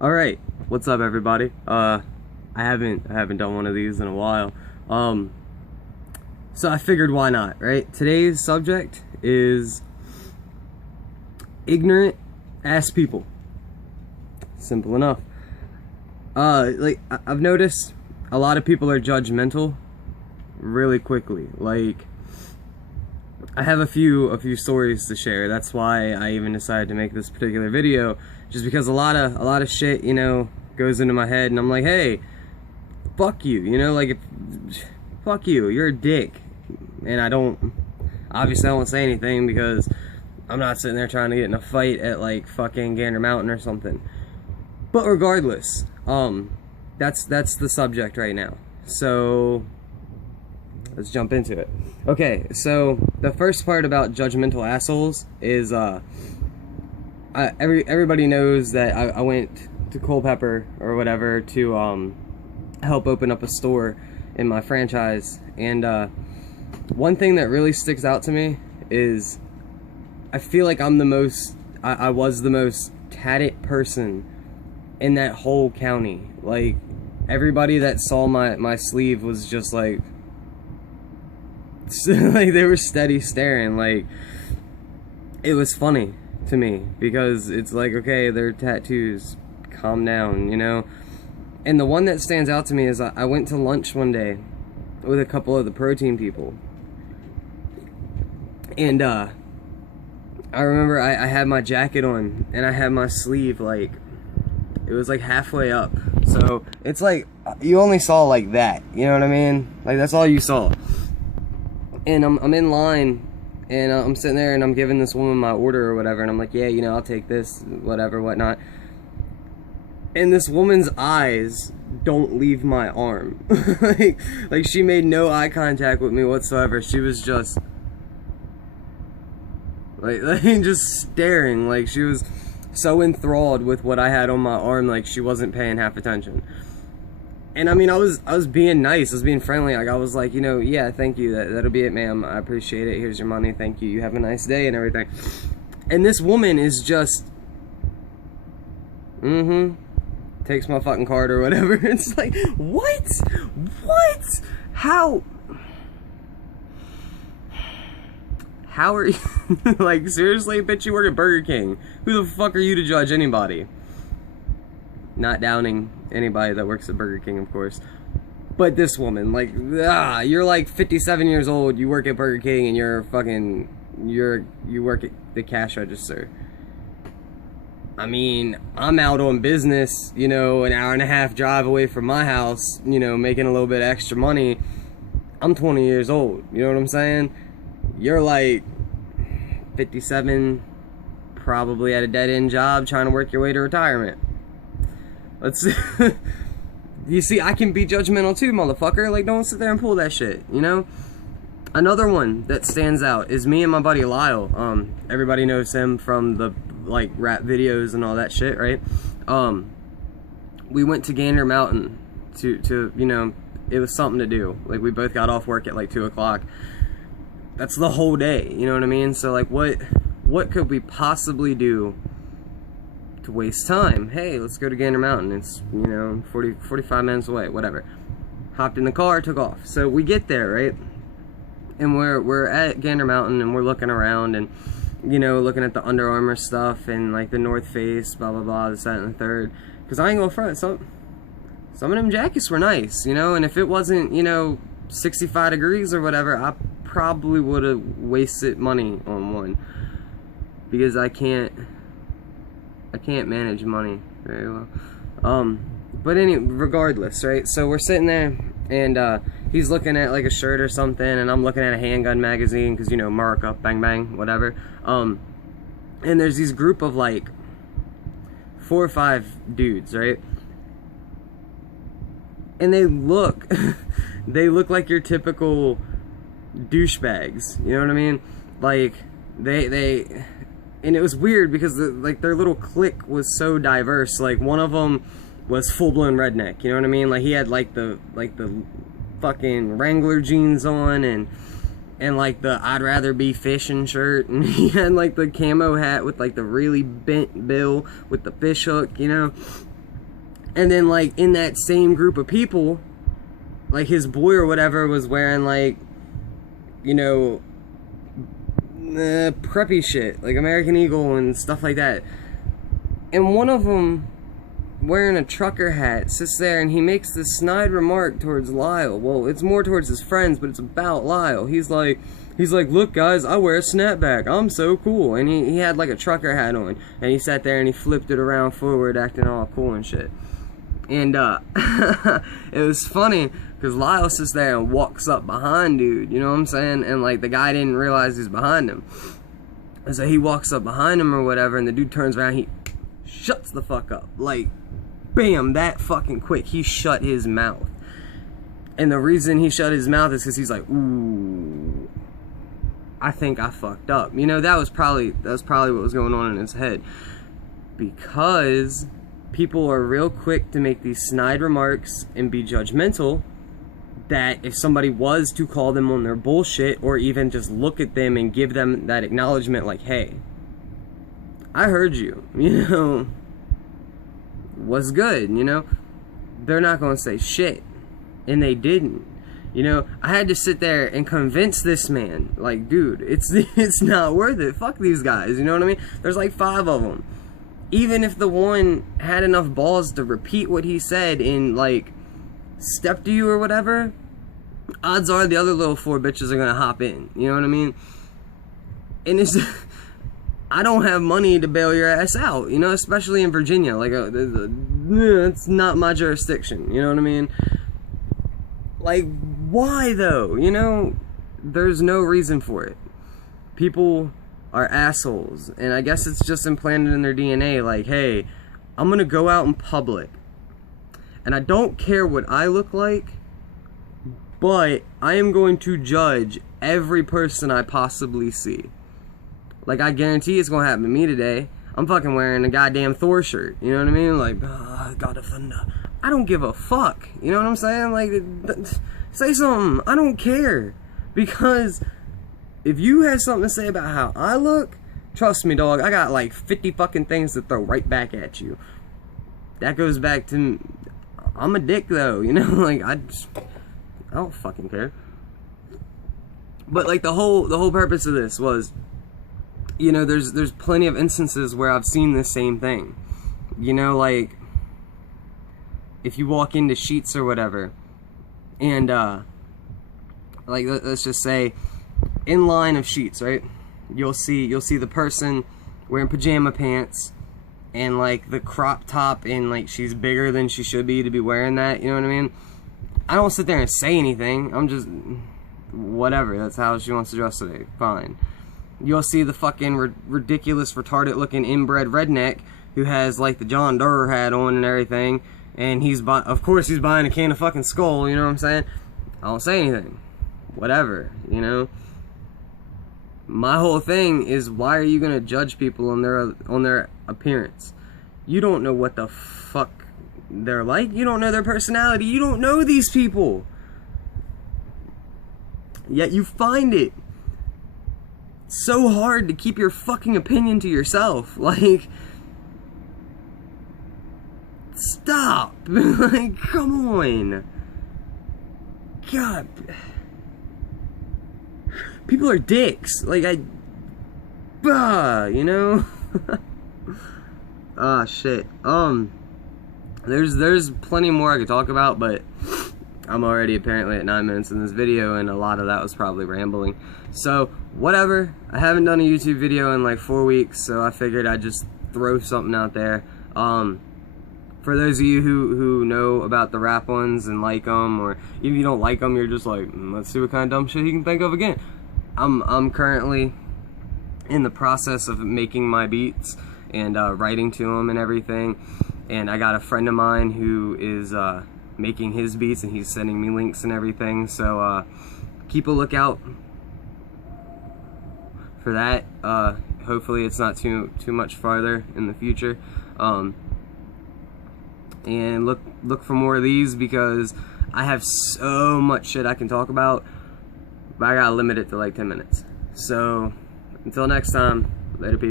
All right, what's up, everybody? I haven't done one of these in a while. So I figured why not, right? Today's subject is ignorant ass people. Simple enough. I've noticed a lot of people are judgmental really quickly. Like, I have a few stories to share. That's why I even decided to make this particular video, just because a lot of shit, goes into my head, and I'm like, hey, fuck you, fuck you, you're a dick. And I won't say anything because I'm not sitting there trying to get in a fight at like fucking Gander Mountain or something. But regardless, that's the subject right now. So let's jump into it. Okay, so the first part about judgmental assholes is everybody knows that I went to Culpeper or whatever to help open up a store in my franchise, and one thing that really sticks out to me is I feel like I was the most tatted person in that whole county. Like, everybody that saw my sleeve was just like like they were steady staring. Like, it was funny to me because it's like, okay, they're tattoos, calm down, And the one that stands out to me is I went to lunch one day with a couple of the protein people, and I remember I had my jacket on and I had my sleeve, like, it was like halfway up, so it's like you only saw like that, you know what I mean? Like, that's all you saw. And I'm in line, and I'm sitting there, and I'm giving this woman my order or whatever, and I'm like, yeah, I'll take this, whatever, whatnot. And this woman's eyes don't leave my arm. like she made no eye contact with me whatsoever. She was just like just staring. Like, she was so enthralled with what I had on my arm, like she wasn't paying half attention. And I mean, I was being nice, I was being friendly. Like, I was like, yeah, thank you, that'll be it, ma'am, I appreciate it, here's your money, thank you, you have a nice day, and everything. And this woman is just takes my fucking card or whatever. It's like, what how are you like, seriously, bitch, you work at Burger King, who the fuck are you to judge anybody? Not downing anybody that works at Burger King, of course. But this woman, like, you're like 57 years old, you work at Burger King, and you work at the cash register. I mean, I'm out on business, an hour and a half drive away from my house, making a little bit extra money. I'm 20 years old, you know what I'm saying? You're like 57, probably at a dead-end job, trying to work your way to retirement. Let's you see, I can be judgmental too, motherfucker. Like, don't sit there and pull that shit, Another one that stands out is me and my buddy Lyle. Everybody knows him from the, like, rap videos and all that shit, right? We went to Gander Mountain to it was something to do. Like, we both got off work at like 2 o'clock. That's the whole day, you know what I mean? So, like, what could we possibly do to waste time? Hey, let's go to Gander Mountain. It's 45 minutes away, whatever. Hopped in the car, took off. So we get there, right? And we're at Gander Mountain, and we're looking around, and looking at the Under Armour stuff and like the North Face, blah blah blah, this, that, and the third. Because I ain't gonna front, some of them jackets were nice, and if it wasn't 65 degrees or whatever, I probably would have wasted money on one, because I can't manage money very well. But regardless, right? So we're sitting there, and he's looking at like a shirt or something, and I'm looking at a handgun magazine, because markup, bang bang, whatever. And there's these group of like 4 or 5 dudes, right? And they look they look like your typical douchebags, you know what I mean? Like, they and it was weird because their little clique was so diverse. Like, one of them was full-blown redneck, you know what I mean? Like, he had like the fucking Wrangler jeans on, and like the I'd rather be fishing shirt, and he had like the camo hat with like the really bent bill with the fish hook, And then, like, in that same group of people, like, his boy or whatever was wearing, like, you know, preppy shit, like American Eagle and stuff like that. And one of them, wearing a trucker hat, sits there and he makes this snide remark towards Lyle. Well, it's more towards his friends, but it's about Lyle. He's like, look guys, I wear a snapback, I'm so cool. And he had like a trucker hat on, and he sat there and he flipped it around forward, acting all cool and shit. And it was funny because Lyle sits there and walks up behind dude, you know what I'm saying? And like the guy didn't realize he's behind him. And so he walks up behind him or whatever, and the dude turns around, he shuts the fuck up. Like, bam, that fucking quick. He shut his mouth. And the reason he shut his mouth is because he's like, ooh, I think I fucked up. You know, that was probably what was going on in his head. Because people are real quick to make these snide remarks and be judgmental, that if somebody was to call them on their bullshit, or even just look at them and give them that acknowledgement like, hey, I heard you, you know, what's good, you know, they're not gonna say shit. And they didn't. You know, I had to sit there and convince this man, like, dude, it's not worth it. Fuck these guys, you know what I mean? There's like 5 of them. Even if the one had enough balls to repeat what he said and, like, step to you or whatever, odds are the other little 4 bitches are gonna hop in, you know what I mean? And it's, I don't have money to bail your ass out, you know, especially in Virginia. Like, it's not my jurisdiction, you know what I mean? Like, why though? You know, there's no reason for it. People are assholes, and I guess it's just implanted in their DNA, like, hey, I'm gonna go out in public, and I don't care what I look like, but I am going to judge every person I possibly see. Like, I guarantee it's gonna happen to me today. I'm fucking wearing a goddamn Thor shirt, you know what I mean? Like, God of Thunder. I don't give a fuck, you know what I'm saying? Like, say something, I don't care, because if you have something to say about how I look, trust me, dog, I got like 50 fucking things to throw right back at you. That goes back to, I'm a dick though, you know, like, I don't fucking care. But like the whole purpose of this was, you know, there's plenty of instances where I've seen the same thing. You know, like, if you walk into Sheetz or whatever, and like, let's just say, in line of Sheetz, right? You'll see the person wearing pajama pants and like the crop top, and like she's bigger than she should be to be wearing that, you know what I mean? I don't sit there and say anything. I'm just, whatever, that's how she wants to dress today, fine. You'll see the fucking ridiculous, retarded looking inbred redneck who has like the John Doerr hat on and everything, and of course he's buying a can of fucking Skull, you know what I'm saying? I don't say anything. Whatever, you know? My whole thing is, why are you gonna judge people on their appearance? You don't know what the fuck they're like. You don't know their personality. You don't know these people. Yet you find it so hard to keep your fucking opinion to yourself. Like, stop. Like, come on. God. People are dicks. Like, you know? Ah, shit. There's plenty more I could talk about, but I'm already apparently at 9 minutes in this video, and a lot of that was probably rambling. So, whatever. I haven't done a YouTube video in like 4 weeks, so I figured I'd just throw something out there. For those of you who know about the rap ones and like them, or if you don't like them, you're just like, let's see what kind of dumb shit he can think of again. I'm currently in the process of making my beats and writing to them and everything, and I got a friend of mine who is making his beats, and he's sending me links and everything, so keep a lookout for that. Hopefully it's not too much farther in the future, and look for more of these, because I have so much shit I can talk about, but I gotta limit it to like 10 minutes. So until next time, later people.